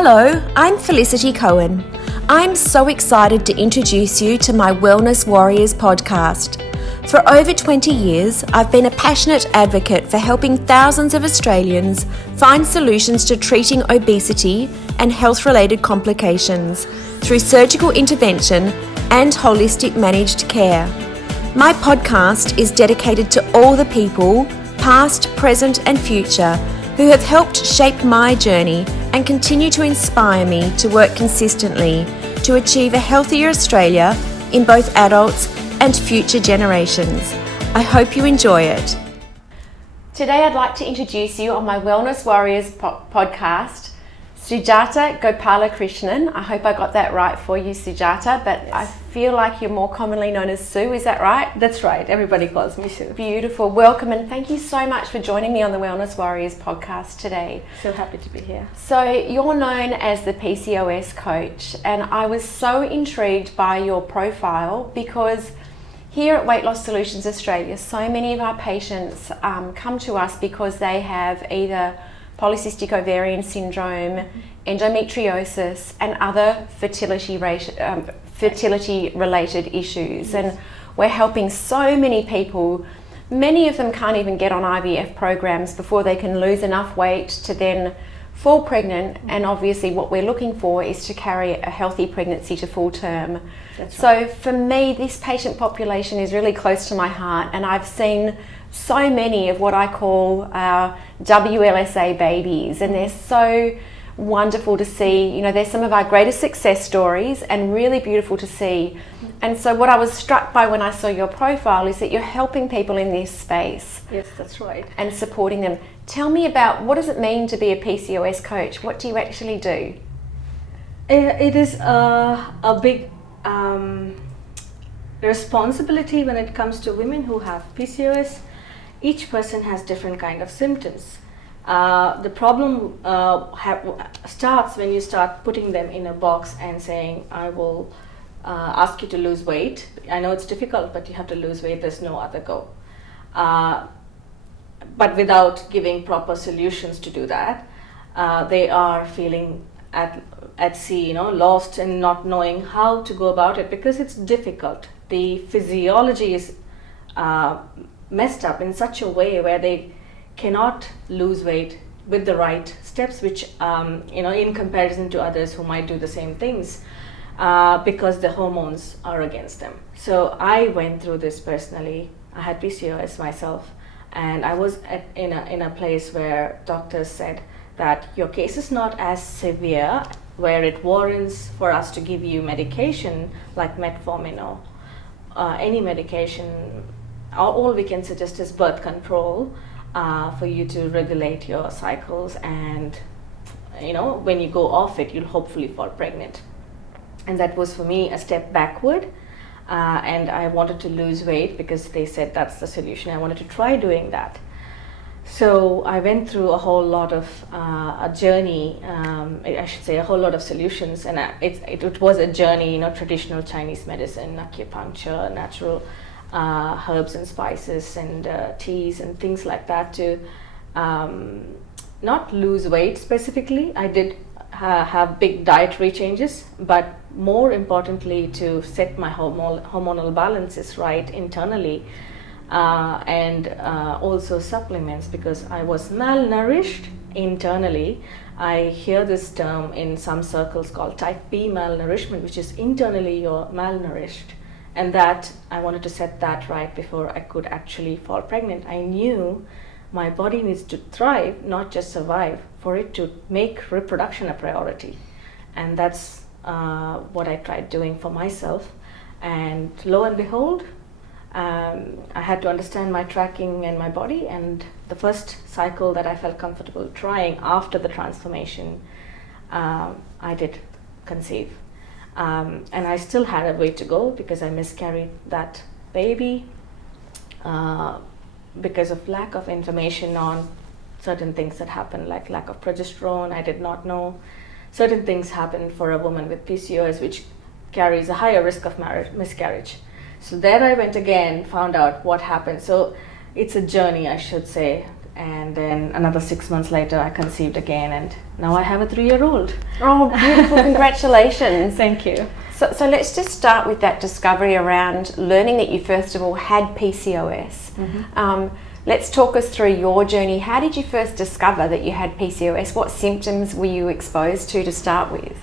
Hello, I'm Felicity Cohen. I'm so excited to introduce you to my Wellness Warriors podcast. For over 20 years, I've been a passionate advocate for helping thousands of Australians find solutions to treating obesity and health-related complications through surgical intervention and holistic managed care. My podcast is dedicated to all the people, past, present and future, who have helped shape my journey and continue to inspire me to work consistently to achieve a healthier Australia in both adults and future generations. I hope you enjoy it. Today I'd like to introduce you on my Wellness Warriors podcast, Sujatha Gopalakrishnan. I hope I got that right for you, Sujatha, but yes. I feel like you're more commonly known as Sue, is that right? That's right, everybody calls me Sue. Beautiful, welcome, and thank you so much for joining me on the Wellness Warriors podcast today. So happy to be here. So you're known as the PCOS coach, and I was so intrigued by your profile because here at Weight Loss Solutions Australia, so many of our patients come to us because they have either Polycystic Ovarian Syndrome, endometriosis, and other fertility-related issues. Yes. And we're helping so many people. Many of them can't even get on IVF programs before they can lose enough weight to then fall pregnant. And obviously what we're looking for is to carry a healthy pregnancy to full term. That's right. So for me, this patient population is really close to my heart, and I've seen so many of what I call our WLSA babies, and they're so wonderful to see. You know, they're some of our greatest success stories and really beautiful to see. And so what I was struck by when I saw your profile is that you're helping people in this space. Yes, that's right. And supporting them. Tell me about, what does it mean to be a PCOS coach? What do you actually do? It is a big responsibility when it comes to women who have PCOS. Each person has different kind of symptoms. The problem starts when you start putting them in a box and saying, I will ask you to lose weight. I know it's difficult, but you have to lose weight. There's no other go. But without giving proper solutions to do that, they are feeling at sea, lost and not knowing how to go about it because it's difficult. The physiology is messed up in such a way where they cannot lose weight with the right steps, which in comparison to others who might do the same things, because the hormones are against them. So I went through this personally. I had PCOS myself, and I was in a place where doctors said that your case is not as severe where it warrants for us to give you medication like metformin or any medication. All we can suggest is birth control for you to regulate your cycles, and when you go off it, you'll hopefully fall pregnant. And that was for me a step backward, and I wanted to lose weight because they said that's the solution. I wanted to try doing that. So I went through a whole lot of a journey, I should say a whole lot of solutions, and it was a journey, traditional Chinese medicine, acupuncture, natural herbs and spices and teas and things like that to not lose weight specifically. I did have big dietary changes, but more importantly to set my hormonal balances right internally, and also supplements, because I was malnourished internally. I hear this term in some circles called type B malnourishment, which is internally you're malnourished. And that I wanted to set that right before I could actually fall pregnant. I knew my body needs to thrive, not just survive, for it to make reproduction a priority. And that's what I tried doing for myself. And lo and behold, I had to understand my tracking and my body. And the first cycle that I felt comfortable trying after the transformation, I did conceive. And I still had a way to go because I miscarried that baby because of lack of information on certain things that happened, like lack of progesterone. I did not know certain things happen for a woman with PCOS, which carries a higher risk of miscarriage. So there I went again, found out what happened. So it's a journey, I should say. and then another 6 months later I conceived again, and now I have a 3-year-old. Oh, beautiful. Congratulations. Thank you. So let's just start with that discovery around learning that you first of all had PCOS. Let's talk us through your journey. How did you first discover that you had PCOS? What symptoms were you exposed to start with?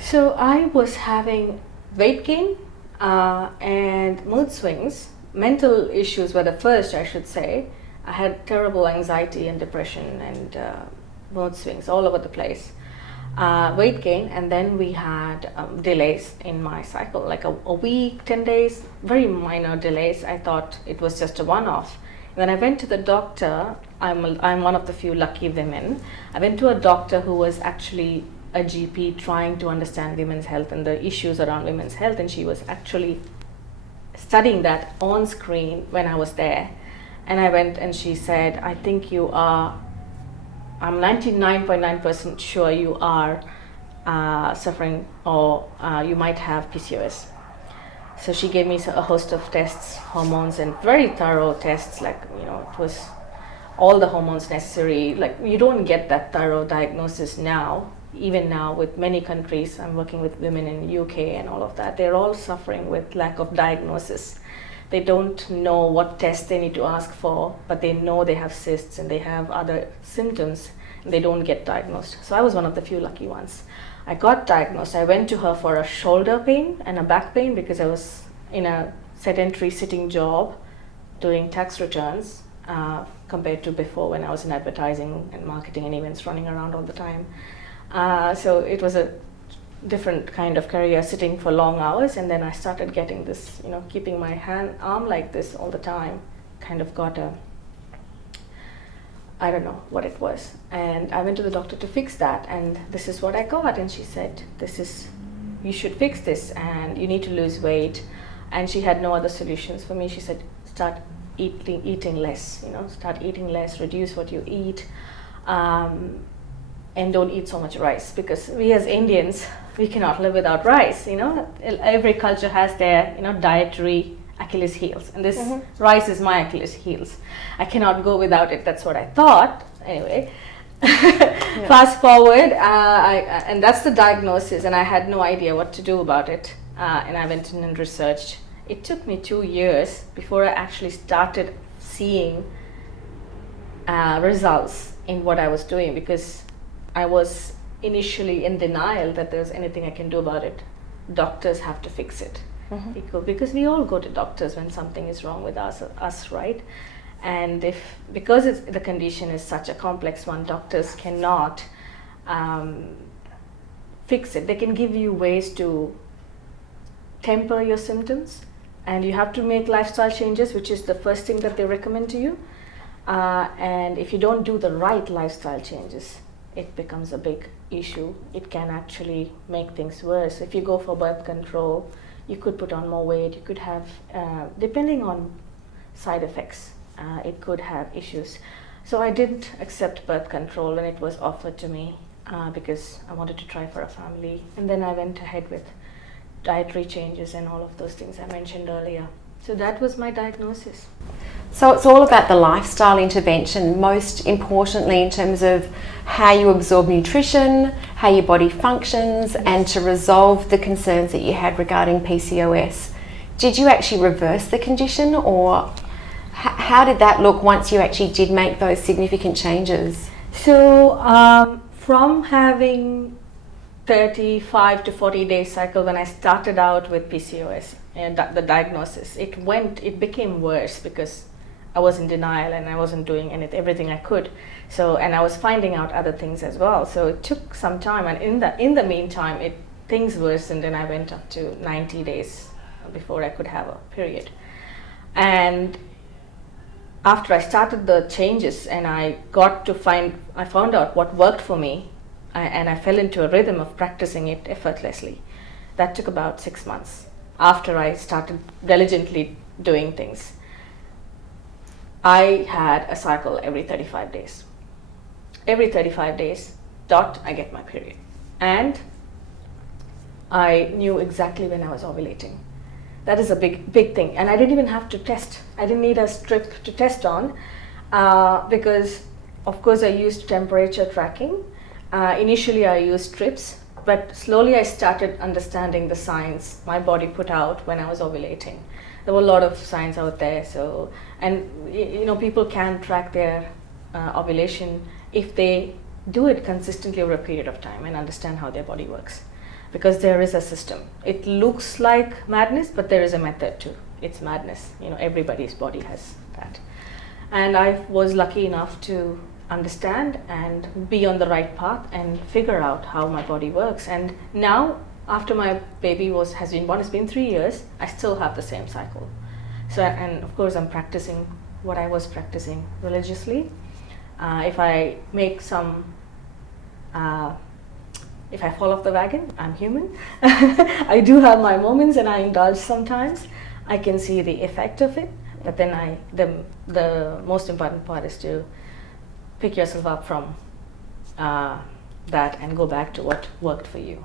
So I was having weight gain and mood swings. Mental issues were the first, I should say. I had terrible anxiety and depression and mood swings all over the place. Weight gain, and then we had delays in my cycle, like a week, 10 days, very minor delays. I thought it was just a one-off. When I went to the doctor, I'm one of the few lucky women. I went to a doctor who was actually a GP trying to understand women's health and the issues around women's health, and she was actually studying that on screen when I was there. And I went and she said, I think you are, I'm 99.9% sure you are suffering, or you might have PCOS. So she gave me a host of tests, hormones, and very thorough tests, like, it was all the hormones necessary. Like, you don't get that thorough diagnosis now, even now with many countries. I'm working with women in UK and all of that. They're all suffering with lack of diagnosis. They don't know what test they need to ask for, but they know they have cysts and they have other symptoms, and they don't get diagnosed. So I was one of the few lucky ones. I got diagnosed. I went to her for a shoulder pain and a back pain because I was in a sedentary sitting job doing tax returns compared to before when I was in advertising and marketing and events, running around all the time. So it was a different kind of career, sitting for long hours, and then I started getting this, keeping my arm like this all the time, kind of got I don't know what it was. And I went to the doctor to fix that, and this is what I got. And she said, you should fix this, and you need to lose weight. And she had no other solutions for me. She said, start eating less, start eating less, reduce what you eat, and don't eat so much rice, because we as Indians, we cannot live without rice. Every culture has their dietary Achilles heels, and this rice is my Achilles heels. I cannot go without it. That's what I thought. Anyway, fast forward, and that's the diagnosis, and I had no idea what to do about it. And I went in and researched. It took me 2 years before I actually started seeing results in what I was doing, because I was initially in denial that there's anything I can do about it. Doctors have to fix it. Because we all go to doctors when something is wrong with us, right? And because the condition is such a complex one, doctors cannot fix it. They can give you ways to temper your symptoms, and you have to make lifestyle changes, which is the first thing that they recommend to you. And if you don't do the right lifestyle changes, it becomes a big issue. It can actually make things worse. If you go for birth control, you could put on more weight. You could have, depending on side effects, it could have issues. So I didn't accept birth control when it was offered to me because I wanted to try for a family. And then I went ahead with dietary changes and all of those things I mentioned earlier. So that was my diagnosis. So it's all about the lifestyle intervention, most importantly in terms of how you absorb nutrition, how your body functions, and to resolve the concerns that you had regarding PCOS. Did you actually reverse the condition, or how did that look once you actually did make those significant changes? So from having 35 to 40 day cycle when I started out with PCOS and the diagnosis, it became worse because I was in denial and I wasn't doing everything I could. So, and I was finding out other things as well. So it took some time, and in the meantime, things worsened, and I went up to 90 days before I could have a period. And after I started the changes and I found out what worked for me, and I fell into a rhythm of practicing it effortlessly. That took about 6 months after I started diligently doing things. I had a cycle every 35 days. Every 35 days, I get my period. And I knew exactly when I was ovulating. That is a big thing. And I didn't even have to test. I didn't need a strip to test on because of course, I used temperature tracking. Initially, I used strips, but slowly I started understanding the signs my body put out when I was ovulating. There were a lot of signs out there. So, and people can track their ovulation if they do it consistently over a period of time and understand how their body works, because there is a system. It looks like madness, but there is a method too. It's madness. Everybody's body has that. And I was lucky enough to understand and be on the right path and figure out how my body works. And now, after my baby has been born, it's been 3 years, I still have the same cycle. So, and of course, I'm practicing what I was practicing religiously. If I make if I fall off the wagon, I'm human. I do have my moments and I indulge sometimes. I can see the effect of it, but then the most important part is to pick yourself up from that and go back to what worked for you.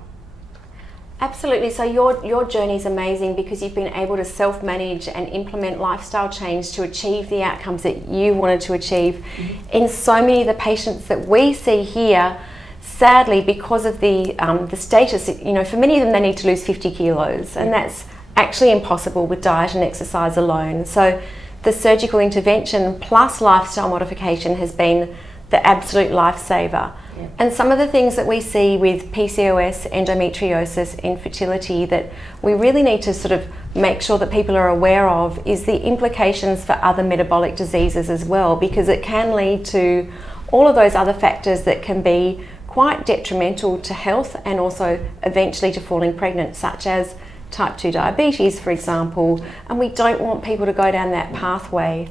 Absolutely. So your journey is amazing because you've been able to self-manage and implement lifestyle change to achieve the outcomes that you wanted to achieve. Mm-hmm. In so many of the patients that we see here, sadly, because of the status, for many of them, they need to lose 50 kilos, and that's actually impossible with diet and exercise alone. So the surgical intervention plus lifestyle modification has been the absolute lifesaver. Yeah. And some of the things that we see with PCOS, endometriosis, infertility that we really need to sort of make sure that people are aware of is the implications for other metabolic diseases as well, because it can lead to all of those other factors that can be quite detrimental to health and also eventually to falling pregnant, such as type 2 diabetes, for example. And we don't want people to go down that pathway,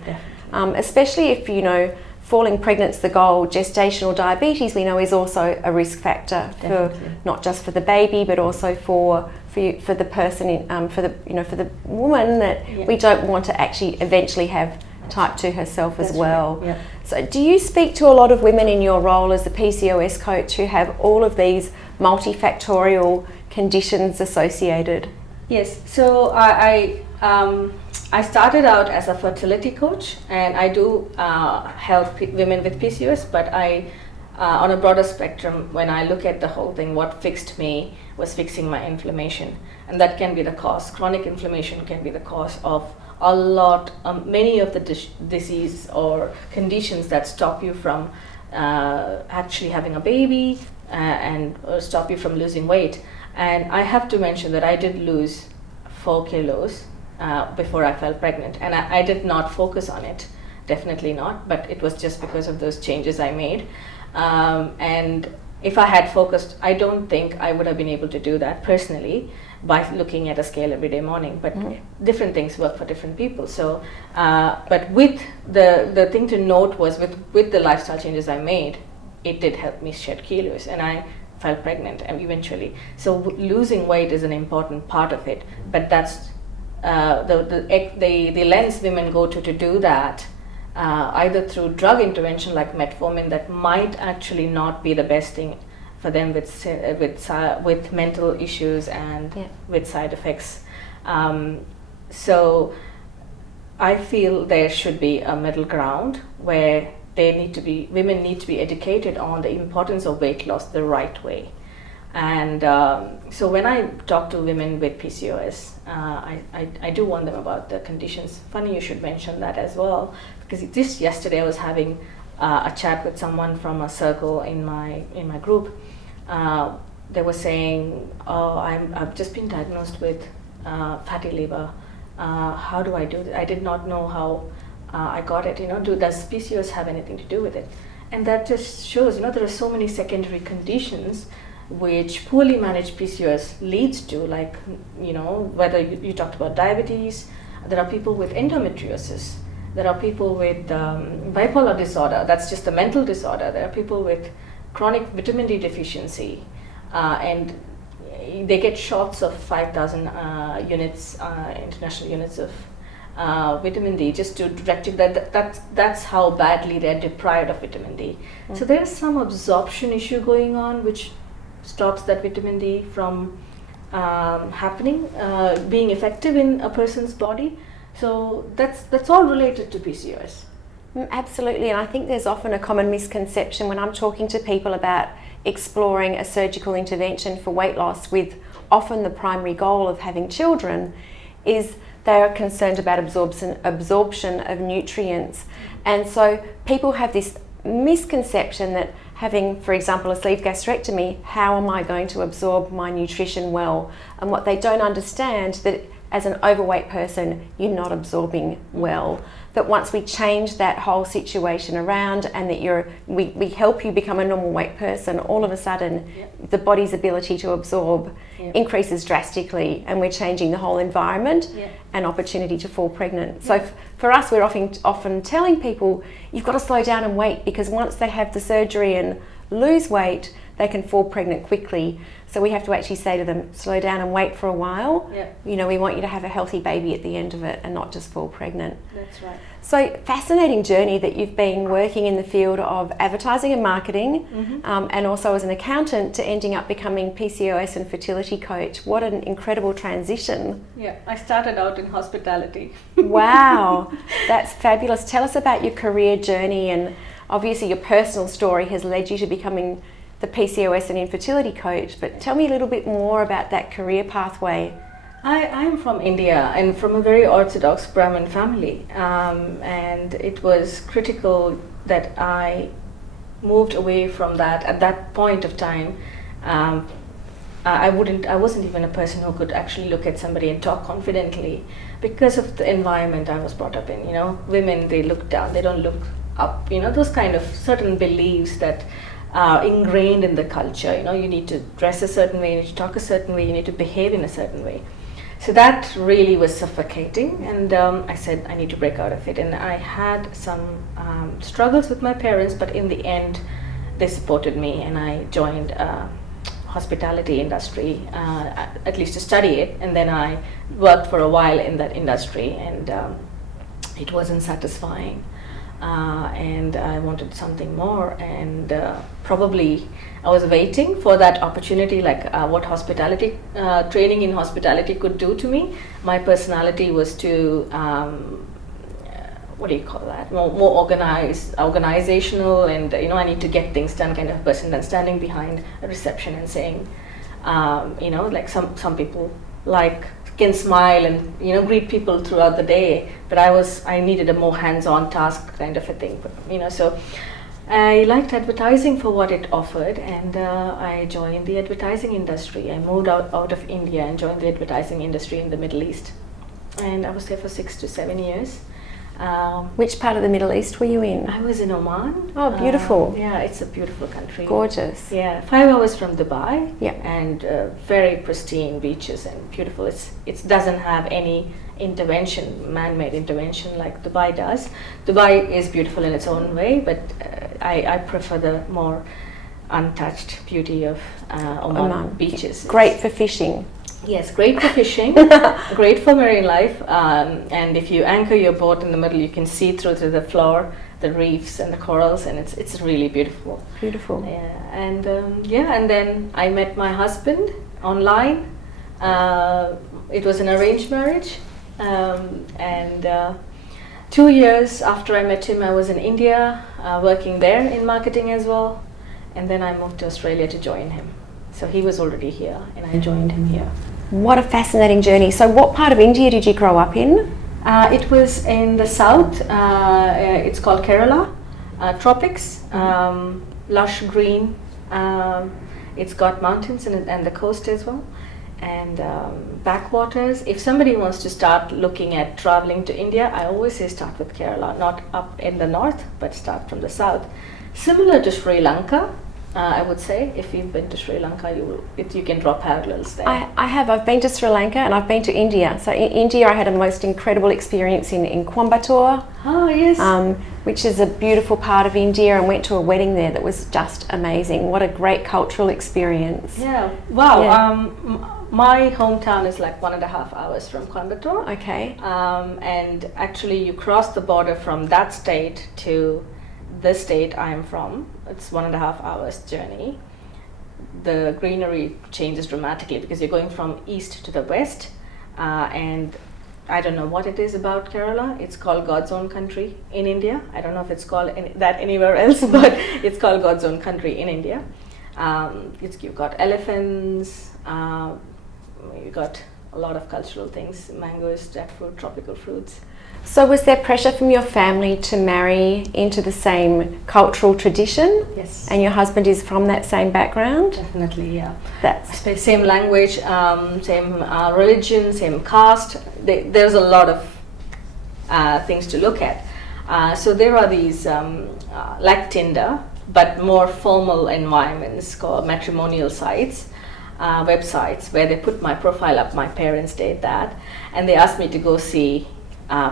especially if, falling pregnant's the goal. Gestational diabetes, we know, is also a risk factor for not just for the baby, but also for the person, for the woman that we don't want to actually eventually have type 2 herself as well. Right. Yeah. So do you speak to a lot of women in your role as the PCOS coach who have all of these multifactorial conditions associated? Yes. So I started out as a fertility coach, and I do help women with PCOS, but on a broader spectrum, when I look at the whole thing, what fixed me was fixing my inflammation, and that can be the cause. Chronic inflammation can be the cause of many of the disease or conditions that stop you from actually having a baby and stop you from losing weight. And I have to mention that I did lose 4 kilos before I fell pregnant, and I did not focus on it, definitely not, but it was just because of those changes I made. And if I had focused, I don't think I would have been able to do that personally by looking at a scale every day morning, but different things work for different people. So, but with the thing to note was with the lifestyle changes I made, it did help me shed kilos, and I fell pregnant eventually. So losing weight is an important part of it, but that's the lens women go to do that, either through drug intervention like metformin, that might actually not be the best thing for them with mental issues and with side effects. So I feel there should be a middle ground where women need to be educated on the importance of weight loss the right way. And so when I talk to women with PCOS, I do warn them about the conditions. Funny you should mention that as well, because just yesterday I was having a chat with someone from a circle in my group. They were saying, "Oh, I've just been diagnosed with fatty liver. How do I do that? I did not know how I got it. Does PCOS have anything to do with it?" And that just shows, there are so many secondary conditions which poorly managed PCOS leads to, like, whether you talked about diabetes, there are people with endometriosis, there are people with bipolar disorder, that's just a mental disorder, there are people with chronic vitamin D deficiency, and they get shots of 5,000 units, international units of vitamin D just to rectify that's how badly they're deprived of vitamin D. So there's some absorption issue going on which stops that vitamin D from happening, being effective in a person's body. So that's all related to PCOS. Absolutely, and I think there's often a common misconception when I'm talking to people about exploring a surgical intervention for weight loss with often the primary goal of having children is they are concerned about absorption of nutrients. And so people have this misconception that having, for example, a sleeve gastrectomy, how am I going to absorb my nutrition well? And what they don't understand that as an overweight person, you're not absorbing well. That once we change that whole situation around and that we help you become a normal weight person, all of a sudden the body's ability to absorb increases drastically, and we're changing the whole environment and opportunity to fall pregnant. So for us, we're often telling people, you've got to slow down and wait, because once they have the surgery and lose weight, they can fall pregnant quickly. So we have to actually say to them, slow down and wait for a while. You know, we want you to have a healthy baby at the end of it and not just fall pregnant. That's right. So fascinating journey that you've been working in the field of advertising and marketing, and also as an accountant, to ending up becoming PCOS and fertility coach. What an incredible transition. Yeah, I started out in hospitality. Wow, that's fabulous. Tell us about your career journey, and obviously your personal story has led you to becoming the PCOS and infertility coach, but tell me a little bit more about that career pathway. I'm from India and from a very orthodox Brahmin family, and it was critical that I moved away from that at that point of time. I wasn't even a person who could actually look at somebody and talk confidently because of the environment I was brought up in. You know, women, they look down, they don't look up, you know, those kind of certain beliefs that are ingrained in the culture. You know, you need to dress a certain way, you need to talk a certain way, you need to behave in a certain way. So that really was suffocating, and I said I need to break out of it. And I had some struggles with my parents, but in the end they supported me, and I joined hospitality industry, at least to study it, and then I worked for a while in that industry, and it wasn't satisfying. And I wanted something more, and probably I was waiting for that opportunity, like what hospitality, training in hospitality could do to me. My personality was to, what do you call that, more organizational, and you know, I need to get things done kind of person than standing behind a reception and saying, you know, like some people can smile and, you know, greet people throughout the day, but I needed a more hands-on task kind of a thing, but, you know, so I liked advertising for what it offered, and I joined the advertising industry. I moved out of India and joined the advertising industry in the Middle East, and I was there for 6 to 7 years. Which part of the Middle East were you in? I was in Oman. Oh, beautiful. Yeah, it's a beautiful country. Gorgeous. Yeah, 5 hours from Dubai. Yeah. And very pristine beaches and beautiful. It doesn't have any intervention, man-made intervention like Dubai does. Dubai is beautiful in its own way, but I prefer the more untouched beauty of Oman beaches. Great for fishing. Yes, great for fishing, great for marine life, and if you anchor your boat in the middle, you can see through to the floor, the reefs and the corals, and it's really beautiful. Beautiful. Yeah, and and then I met my husband online. It was an arranged marriage, and 2 years after I met him, I was in India, working there in marketing as well, and then I moved to Australia to join him. So he was already here, and I joined him here. What a fascinating journey. So what part of India did you grow up in? It was in the south. It's called Kerala, tropics, lush green. It's got mountains and the coast as well, and backwaters. If somebody wants to start looking at traveling to India, I always say start with Kerala, not up in the north, but start from the south. Similar to Sri Lanka. I would say, if you've been to Sri Lanka, you can draw parallels there. I have. I've been to Sri Lanka and I've been to India. So in India, I had a most incredible experience in Coimbatore. Oh, yes. Which is a beautiful part of India, and went to a wedding there that was just amazing. What a great cultural experience. Yeah. Wow. Yeah. My hometown is like 1.5 hours from Coimbatore. Okay. And actually, you cross the border from that state to the state I'm from. It's 1.5 hours journey. The greenery changes dramatically because you're going from east to the west, and I don't know what it is about Kerala. It's called God's own country in India. I don't know if it's called that anywhere else, but it's called God's own country in India. You've got elephants, you've got a lot of cultural things, mangoes, jackfruit, tropical fruits. So was there pressure from your family to marry into the same cultural tradition? Yes. And your husband is from that same background? Definitely, yeah. That's same language, same religion, same caste. There's a lot of things to look at. So there are these, like Tinder, but more formal environments called matrimonial sites, websites, where they put my profile up. My parents did that, and they asked me to go see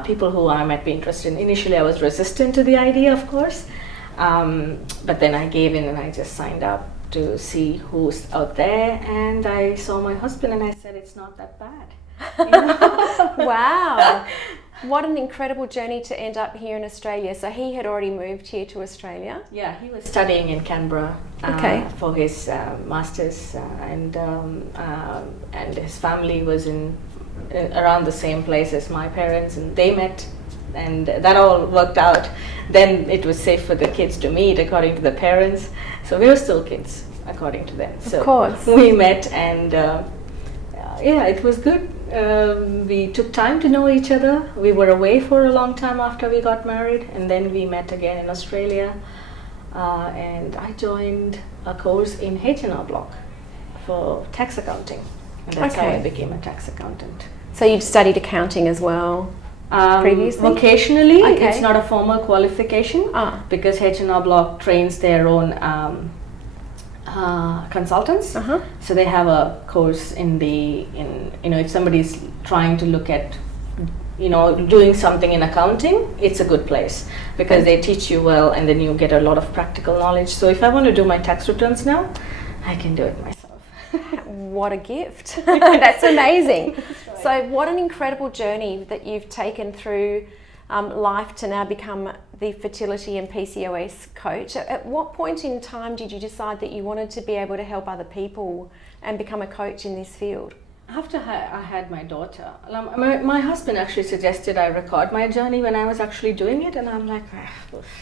people who I might be interested in. Initially, I was resistant to the idea, of course, but then I gave in and I just signed up to see who's out there, and I saw my husband and I said, it's not that bad. You know? Wow. What an incredible journey to end up here in Australia. So he had already moved here to Australia? Yeah, he was studying in Canberra for his master's, and his family was in around the same place as my parents, and they met, and that all worked out. Then it was safe for the kids to meet according to the parents, so we were still kids according to them. So of course. We met, and yeah, it was good. We took time to know each other. We were away for a long time after we got married, and then we met again in Australia, and I joined a course in H&R Block for tax accounting, and that's how I became a tax accountant. So you'd studied accounting as well previously? Vocationally, it's not a formal qualification because H&R Block trains their own consultants. So they have a course if somebody's trying to look at doing something in accounting, it's a good place because they teach you well, and then you get a lot of practical knowledge. So if I want to do my tax returns now, I can do it myself. What a gift. That's amazing. Right. So what an incredible journey that you've taken through life to now become the fertility and PCOS coach. At what point in time did you decide that you wanted to be able to help other people and become a coach in this field? After I had my daughter, my husband actually suggested I record my journey when I was actually doing it, and I'm like,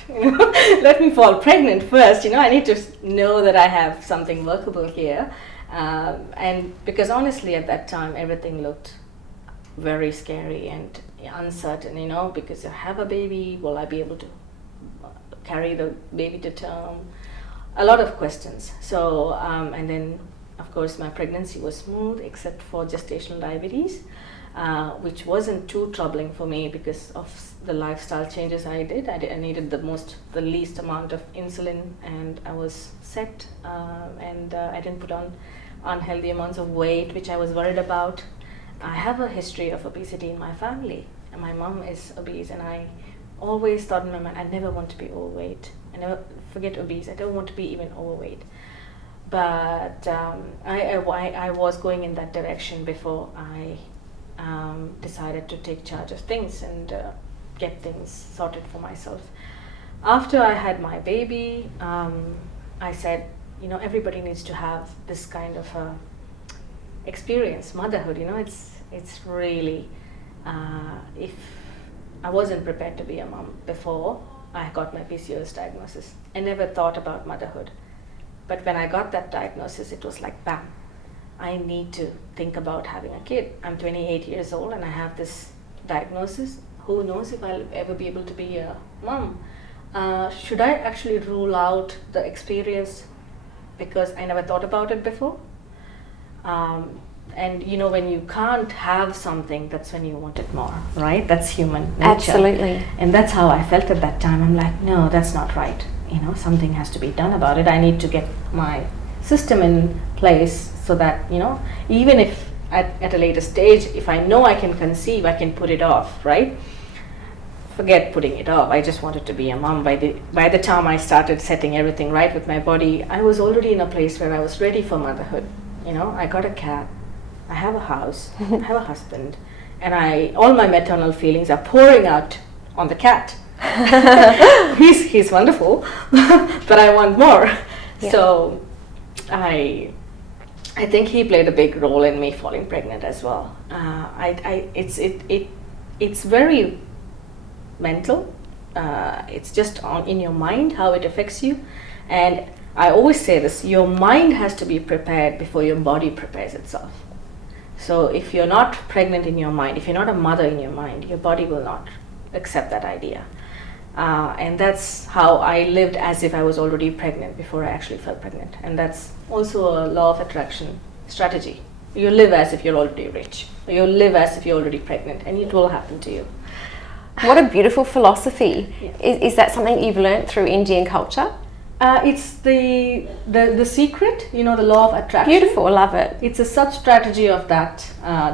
let me fall pregnant first. I need to know that I have something workable here, and because honestly at that time everything looked very scary and uncertain, because I have a baby, will I be able to carry the baby to term? A lot of questions. So and then of course my pregnancy was smooth except for gestational diabetes, which wasn't too troubling for me because of the lifestyle changes I did. I needed the least amount of insulin, and I was set, and I didn't put on unhealthy amounts of weight, which I was worried about. I have a history of obesity in my family, and my mom is obese, and I always thought in my mind, I never want to be overweight. I never forget obese. I don't want to be even overweight. But I was going in that direction before I decided to take charge of things and get things sorted for myself. After I had my baby, I said, everybody needs to have this kind of experience, motherhood. It's really, if I wasn't prepared to be a mom before I got my PCOS diagnosis, I never thought about motherhood. But when I got that diagnosis, it was like, bam, I need to think about having a kid. I'm 28 years old and I have this diagnosis. Who knows if I'll ever be able to be a mom? Should I actually rule out the experience because I never thought about it before? And when you can't have something, that's when you want it more, right? That's human nature. Absolutely. And that's how I felt at that time. I'm like, no, that's not right. Something has to be done about it. I need to get my system in place so that, even if at a later stage, if I know I can conceive, I can put it off, right? Forget putting it off. I just wanted to be a mom. By the time I started setting everything right with my body, I was already in a place where I was ready for motherhood. I got a cat, I have a house, I have a husband, and all my maternal feelings are pouring out on the cat. He's wonderful, but I want more. Yeah. So I think he played a big role in me falling pregnant as well. It it's very mental. It's just in your mind how it affects you. And I always say this, your mind has to be prepared before your body prepares itself. So if you're not pregnant in your mind, if you're not a mother in your mind, your body will not accept that idea. And that's how I lived, as if I was already pregnant before I actually felt pregnant. And that's also a law of attraction strategy. You live as if you're already rich. You live as if you're already pregnant, and it will happen to you. What a beautiful philosophy. Yeah. Is that something you've learned through Indian culture? It's the secret, the law of attraction. Beautiful, I love it. It's a sub-strategy of that.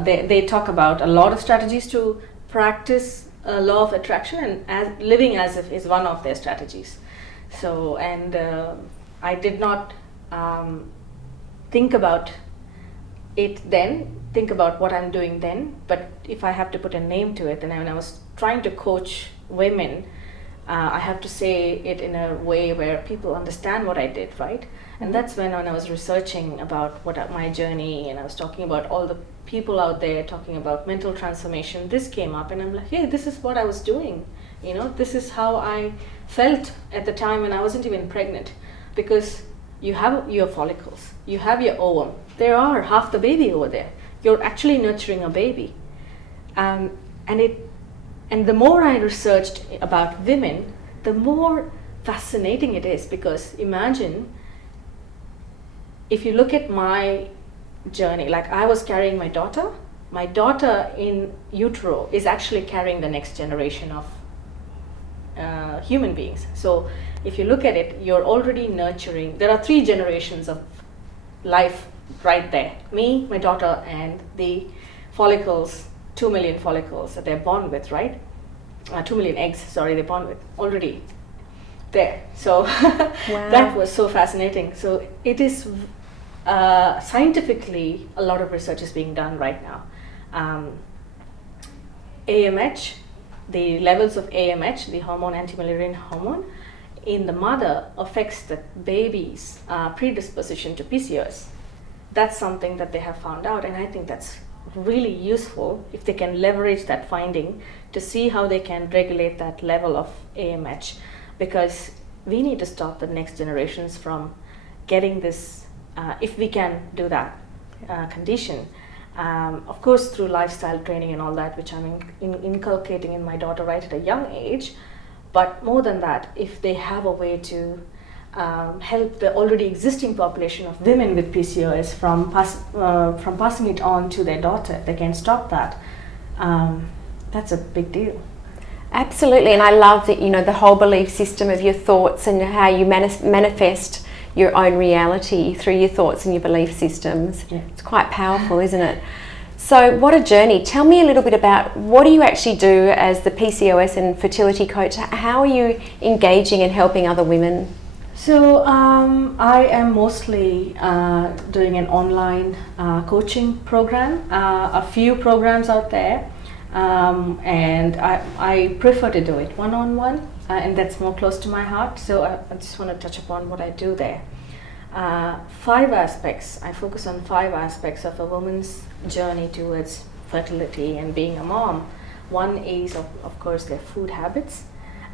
They talk about a lot of strategies to practice law of attraction, and living as if is one of their strategies. So, and I did not think about it then, think about what I'm doing then, but if I have to put a name to it, and when I was trying to coach women, I have to say it in a way where people understand what I did, right? And that's when I was researching about my journey, and I was talking about all the people out there talking about mental transformation, this came up, and I'm like, hey, this is what I was doing. This is how I felt at the time when I wasn't even pregnant, because you have your follicles, you have your ovum, there are half the baby over there. You're actually nurturing a baby. And the more I researched about women, the more fascinating it is, because imagine if you look at my journey, like I was carrying my daughter in utero is actually carrying the next generation of human beings. So if you look at it, you're already nurturing, there are 3 generations of life right there. Me, my daughter, and the follicles, 2 million follicles that they're born with, right? 2 million eggs, sorry, they're born with, already there. So wow. That was so fascinating. So it is scientifically, a lot of research is being done right now. AMH, the levels of AMH, the hormone, anti-Mullerian hormone, in the mother affects the baby's predisposition to PCOS. That's something that they have found out, and I think that's really useful if they can leverage that finding to see how they can regulate that level of AMH, because we need to stop the next generations from getting this, if we can do that condition. Of course, through lifestyle training and all that, which I'm inculcating in my daughter right at a young age, but more than that, if they have a way to help the already existing population of women with PCOS from passing it on to their daughter, they can stop that. That's a big deal. Absolutely, and I love that, the whole belief system of your thoughts and how you manifest your own reality through your thoughts and your belief systems. Yeah. It's quite powerful, isn't it? So what a journey. Tell me a little bit about what do you actually do as the PCOS and fertility coach? How are you engaging and helping other women? So I am mostly doing an online coaching program, a few programs out there, and I prefer to do it one-on-one, and that's more close to my heart. So I just want to touch upon what I do there. 5 aspects, I focus on 5 aspects of a woman's journey towards fertility and being a mom. One is, of course, their food habits.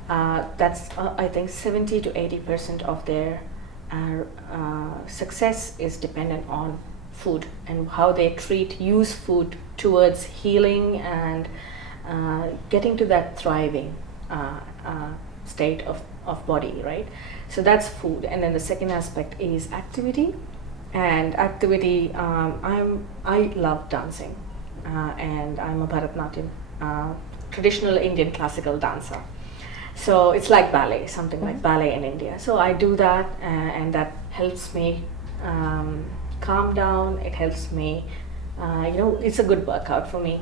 That's I think 70 to 80% of their success is dependent on food and how they use food towards healing and getting to that thriving state of body, right? So that's food. And then the second aspect is activity. And activity, I love dancing, and I'm a Bharatanatyam, traditional Indian classical dancer. So it's like ballet, something like ballet in India. So I do that, and that helps me calm down. It helps me, it's a good workout for me.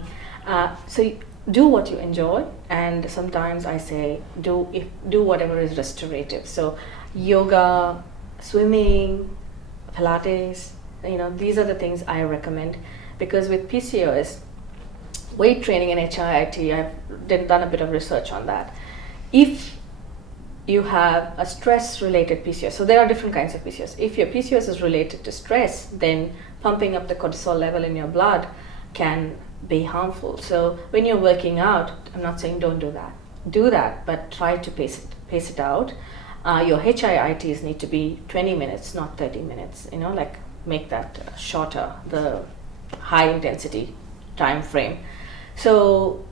So do what you enjoy, and sometimes I say do whatever is restorative. So yoga, swimming, Pilates, these are the things I recommend, because with PCOS, weight training and HIIT, I've done a bit of research on that. If you have a stress-related PCOS, so there are different kinds of PCOS. If your PCOS is related to stress, then pumping up the cortisol level in your blood can be harmful. So when you're working out, I'm not saying don't do that. Do that, but try to pace it out. Your HIITs need to be 20 minutes, not 30 minutes. Like make that shorter, the high intensity time frame. So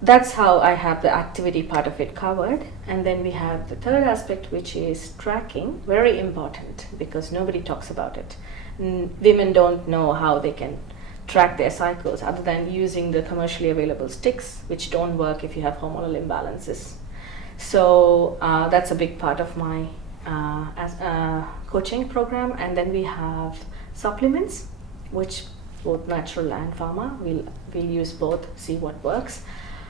that's how I have the activity part of it covered. And then we have the third aspect, which is tracking. Very important, because nobody talks about it. Women don't know how they can track their cycles other than using the commercially available sticks, which don't work if you have hormonal imbalances. So that's a big part of my coaching program. And then we have supplements, which both natural and pharma. We'll use both, see what works.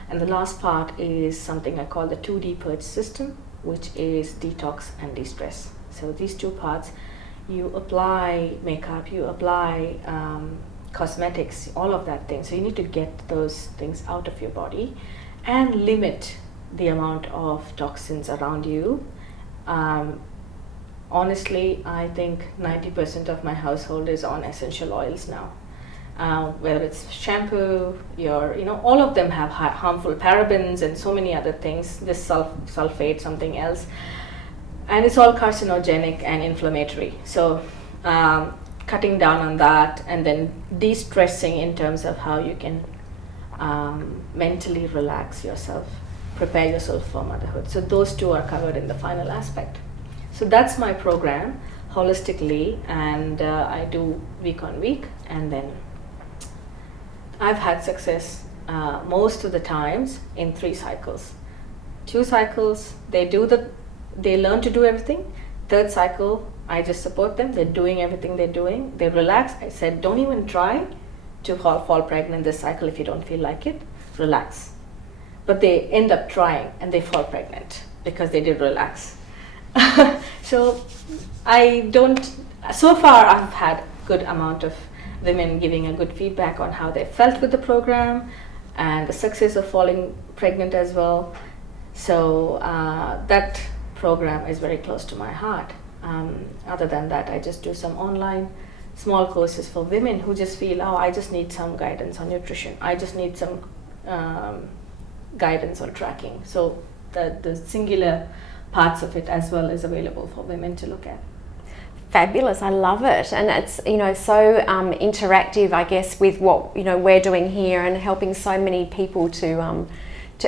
And the last part is something I call the 2D purge system, which is detox and destress. So these two parts, you apply makeup, you apply cosmetics, all of that thing. So you need to get those things out of your body and limit the amount of toxins around you. Honestly, I think 90% of my household is on essential oils now. Whether it's shampoo, all of them have harmful parabens and so many other things, this sulfate, something else. And it's all carcinogenic and inflammatory. So cutting down on that, and then de-stressing in terms of how you can mentally relax yourself, prepare yourself for motherhood. So those two are covered in the final aspect. So that's my program holistically, and I do week on week, and then I've had success most of the times in 3 cycles. 2 cycles, they learn to do everything. 3rd cycle, I just support them. They're doing everything they're doing. They relax. I said, don't even try to fall pregnant this cycle if you don't feel like it. Relax. But they end up trying and they fall pregnant because they did relax. So so far I've had good amount of women giving a good feedback on how they felt with the program and the success of falling pregnant as well. So that program is very close to my heart. Other than that, I just do some online small courses for women who just feel, I just need some guidance on nutrition. I just need some guidance on tracking. So the singular parts of it as well is available for women to look at. Fabulous, I love it, and it's so interactive, I guess, with what we're doing here and helping so many people to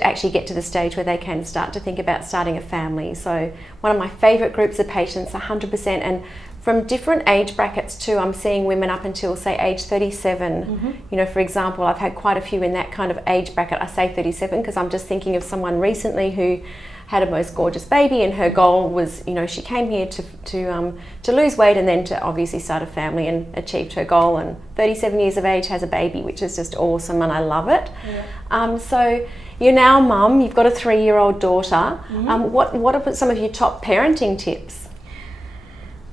actually get to the stage where they can start to think about starting a family. So one of my favourite groups of patients, 100%, and from different age brackets too. I'm seeing women up until say age 37. Mm-hmm. For example, I've had quite a few in that kind of age bracket. I say 37 because I'm just thinking of someone recently who had a most gorgeous baby, and her goal was, she came here to lose weight and then to obviously start a family, and achieved her goal, and 37 years of age has a baby, which is just awesome, and I love it. Yeah. So you're now mum, you've got a 3-year-old daughter. Mm-hmm. What are some of your top parenting tips?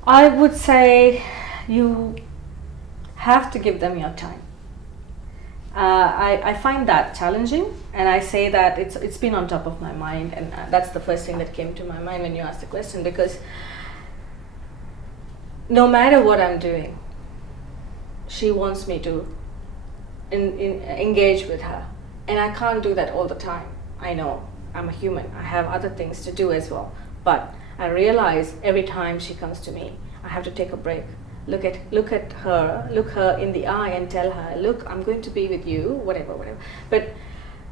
I would say you have to give them your time. I find that challenging, and I say that it's been on top of my mind, and that's the first thing that came to my mind when you asked the question, because no matter what I'm doing, she wants me to engage with her, and I can't do that all the time. I know, I'm a human, I have other things to do as well, but I realize every time she comes to me, I have to take a break. Look her in the eye and tell her, look, I'm going to be with you, whatever. But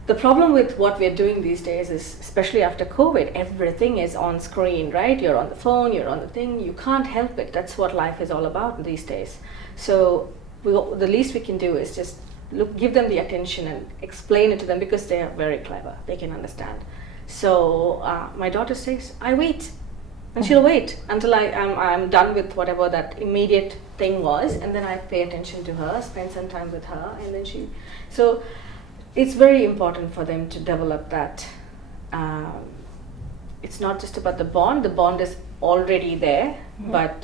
the problem with what we're doing these days is, especially after COVID, everything is on screen, right? You're on the phone, you're on the thing, you can't help it. That's what life is all about these days. So the least we can do is just give them the attention and explain it to them, because they are very clever, they can understand. So my daughter says, I wait. And she'll wait until I'm done with whatever that immediate thing was, and then I pay attention to her, spend some time with her, and then so it's very important for them to develop that. It's not just about the bond is already there, mm-hmm. but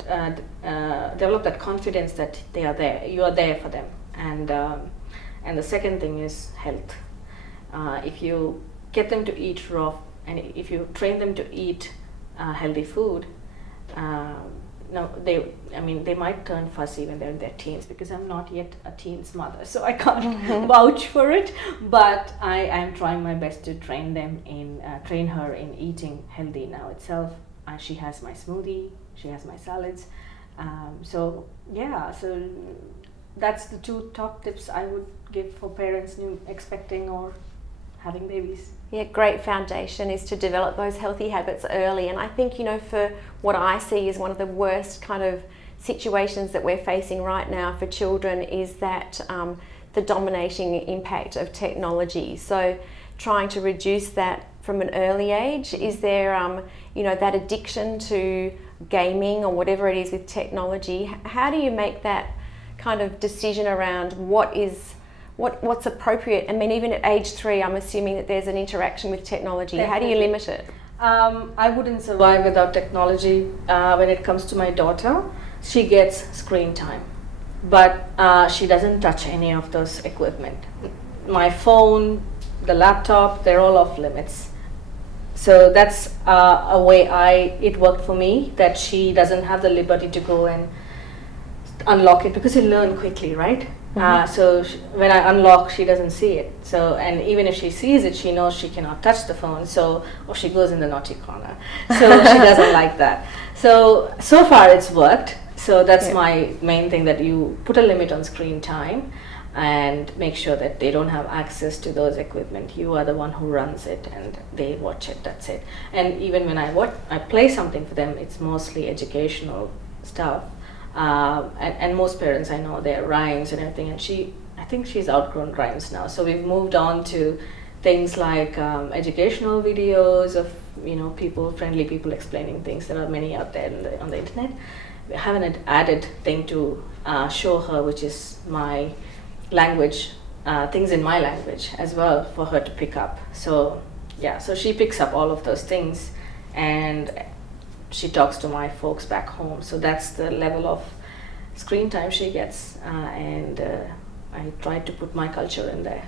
develop that confidence that they are there, you are there for them. And the second thing is health. If you get them to eat raw, and if you train them to eat healthy food, no, they might turn fussy when they're in their teens, because I'm not yet a teen's mother, so I can't vouch for it. But I am trying my best to train her in eating healthy now itself. She has my smoothie, she has my salads. So that's the 2 top tips I would give for parents expecting or having babies. Yeah, great foundation is to develop those healthy habits early. And I think, for what I see is one of the worst kind of situations that we're facing right now for children is that the dominating impact of technology. So trying to reduce that from an early age. Is there, that addiction to gaming or whatever it is with technology? How do you make that kind of decision around what's appropriate? I mean, even at age 3, I'm assuming that there's an interaction with technology. Definitely. How do you limit it? I wouldn't survive without technology. When it comes to my daughter, she gets screen time, but she doesn't touch any of those equipment. My phone, the laptop, they're all off limits. So that's a way it worked for me, that she doesn't have the liberty to go and unlock it, because you learn quickly, right? So when I unlock, she doesn't see it. So, and even if she sees it, she knows she cannot touch the phone. Or she goes in the naughty corner. So she doesn't like that. So far it's worked. So that's my main thing, that you put a limit on screen time and make sure that they don't have access to those equipment. You are the one who runs it and they watch it, that's it. And even when I play something for them, it's mostly educational stuff. And most parents I know, their rhymes and everything, and I think she's outgrown rhymes now. So we've moved on to things like educational videos of friendly people explaining things. There are many out there on the internet. We have an added thing to show her, which is my language, things in my language as well, for her to pick up. So she picks up all of those things, and she talks to my folks back home. So that's the level of screen time she gets, and I tried to put my culture in there.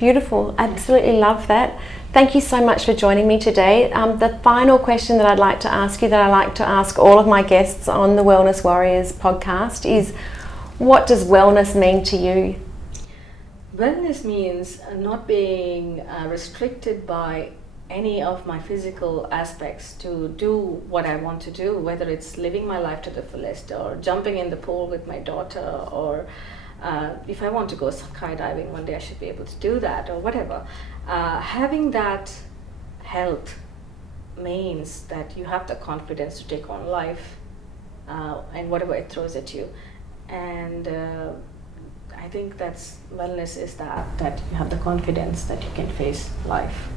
Beautiful, absolutely love that. Thank you so much for joining me today. The final question that I'd like to ask you, that I like to ask all of my guests on the Wellness Warriors podcast, is what does wellness mean to you? Wellness means not being restricted by any of my physical aspects to do what I want to do, whether it's living my life to the fullest, or jumping in the pool with my daughter, or if I want to go skydiving one day, I should be able to do that, or whatever. Having that health means that you have the confidence to take on life and whatever it throws at you. And I think wellness is that you have the confidence that you can face life.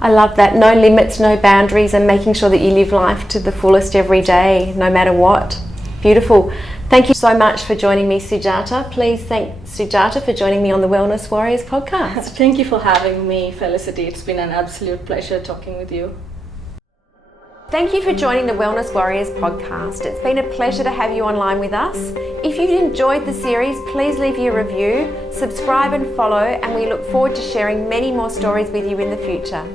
I love that. No limits, no boundaries, and making sure that you live life to the fullest every day, no matter what. Beautiful. Thank you so much for joining me, Sujatha. Please thank Sujatha for joining me on the Wellness Warriors podcast. Thank you for having me, Felicity. It's been an absolute pleasure talking with you. Thank you for joining the Wellness Warriors podcast. It's been a pleasure to have you online with us. If you've enjoyed the series, please leave your review, subscribe and follow, and we look forward to sharing many more stories with you in the future.